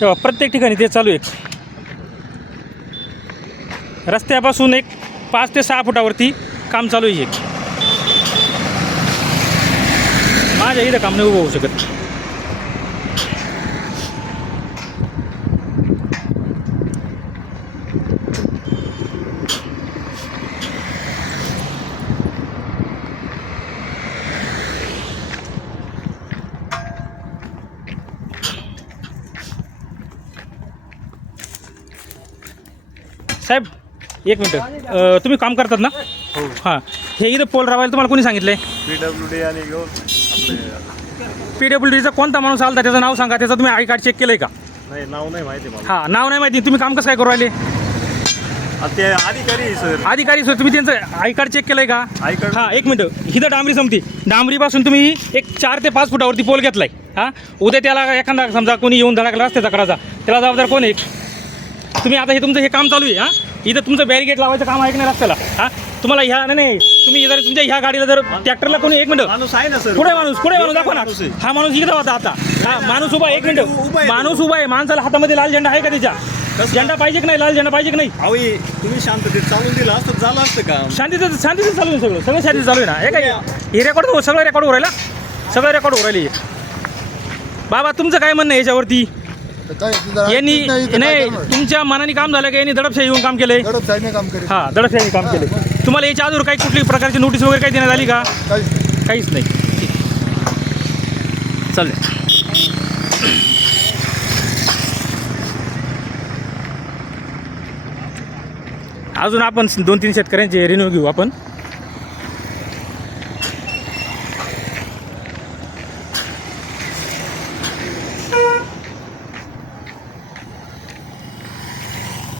तेव्हा प्रत्येक ठिकाणी ते चालू आहे. रस्त्यापासून एक 5 ते 6 फुटावरती काम चालू आहे. माझ्या इथं काम नाही उभं होऊ शकत. साहेब एक मिनटं, तुम्ही काम करतात ना? हो. हां, हे इथं पोल रावायला तुम्हाला कोणी सांगितलंय? PWD आणि PWDचा कोणता माणूस आला त्याचं नाव सांगा. त्याचं तुम्ही आय कार्ड चेक केलंय का? नाही, नाव नाही माहिती मला. हां, नाव नाही माहिती. तुम्ही काम कसं काय करू राहिले? ते अधिकारी सर. अधिकारी सर, तुम्ही त्यांचं आय कार्ड चेक केलंय का? I card. हां, एक मिनटं. हिथं डांबरी संपती, डांबरीपासून तुम्ही एक 4 ते 5 फुटावरती पोल घेतलाय. हां, उद्या त्याला एखादा समजा कोणी येऊन धडकला रस्त्याचा करायचा, त्याला जबाबदार कोण आहे? तुम्ही आता हे तुमचं हे काम चालू आहे. हां, इथं तुमचं बॅरिगेट लावायचं काम आहे की नाही रस्त्याला? हां, तुम्हाला ह्या नाही तुम्ही जर तुमच्या ह्या गाडीला जर ट्रॅक्टरला कोणी एक मिनिट माणूस आहे ना सर. पुढे माणूस दाखवा ना. हा माणूस इकडे होता आता. हा माणूस उभा आहे. एक मिनिट, माणूस उभा आहे. माणसाला हातामध्ये लाल झेंडा आहे का? त्याच्या झेंडा पाहिजे की नाही? लाल झेंडा पाहिजे की नाही? अहो तुम्ही शांततेत चालून दिला असतं झालं असतं का? शांतीचं चालू आहे. सगळं शांतीचं चालू आहे ना. हे काय हे रेकॉर्ड सगळं रेकॉर्ड हो राहिली. बाबा तुमचं काय म्हणणं आहे याच्यावरती? यांनी नाही तुमच्या मनाने काम झालं का? यांनी दडपशाही येऊन काम केलंय? हां, दडपशाही काम केले. तुम्हाला याच्या अजून काही कुठली प्रकारची नोटीस वगैरे काही देण्यात आली का? काहीच नाही. चालेल. अजून आपण 2-3 शेतकऱ्यांचे रिन्यू घेऊ आपण.